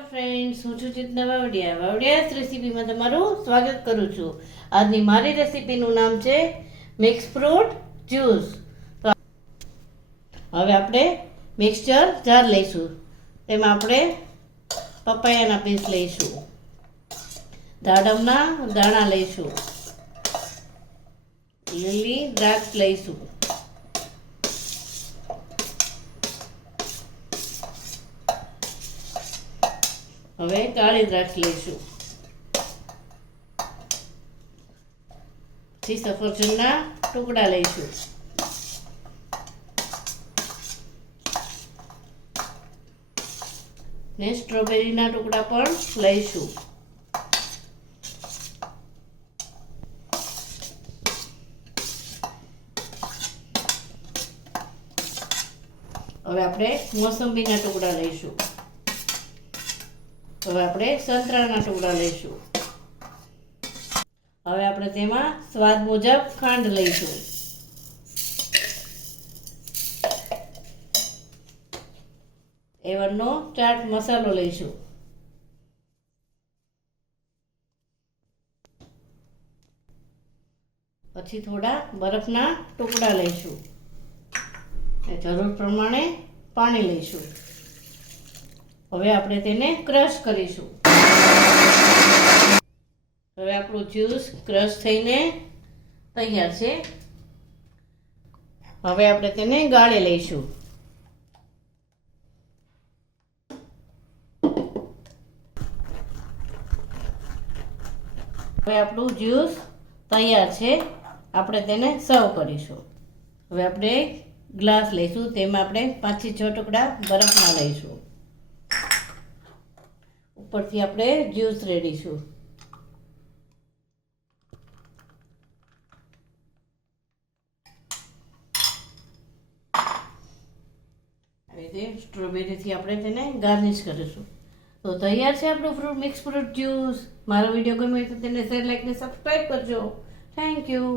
Hello friends, હું છું ચેતના વાવડિયા રેસીપીમાં તમારું સ્વાગત કરું છું. આજની મારી રેસીપીનું નામ છે મિક્સ ફ્રૂટ જ્યુસ. તો હવે આપણે મિક્સચર જાર લઈશું. તેમાં આપણે પપૈયાના પીસ લઈશું, દાડમના દાણા લઈશું, લીલી દ્રાક્ષ લઈશું, હવે કાળી દ્રાક્ષ લઈશું, પછી સફરજનના ટુકડા લઈશું, ને સ્ટ્રોબેરીના ટુકડા પણ લઈશું. હવે આપણે મોસંબીના ટુકડા લઈશું. હવે આપણે સંતરાના ટુકડા લઈશું. હવે આપણે તેમાં સ્વાદ મુજબ ખાંડ લઈશું. એવનનો ચાટ મસાલો લઈશું. પછી થોડા બરફના ટુકડા લઈશું. જરૂર પ્રમાણે પાણી લઈશું. હવે આપણે તેને ક્રશ કરીશું. હવે આપણું જ્યુસ ક્રશ થઈને તૈયાર છે. હવે આપણે તેને ગાળી લઈશું. હવે આપણું જ્યુસ તૈયાર છે. આપણે તેને સર્વ કરીશું. હવે આપણે ગ્લાસ લઈશું. તેમાં આપણે 5 થી 6 ટુકડા બરફના લઈશું. ઉપરથી આપણે જ્યુસ રેડીશું. રીતે સ્ટ્રોબેરીથી આપણે તેને ગાર્નિશ કરીશું. તો તૈયાર છે આપણું મિક્સ ફ્રૂટ જ્યુસ. મારો વિડીયો ગમ્યો તો તેને શેર, લાઈક ને સબસ્ક્રાઈબ કરજો. Thank you.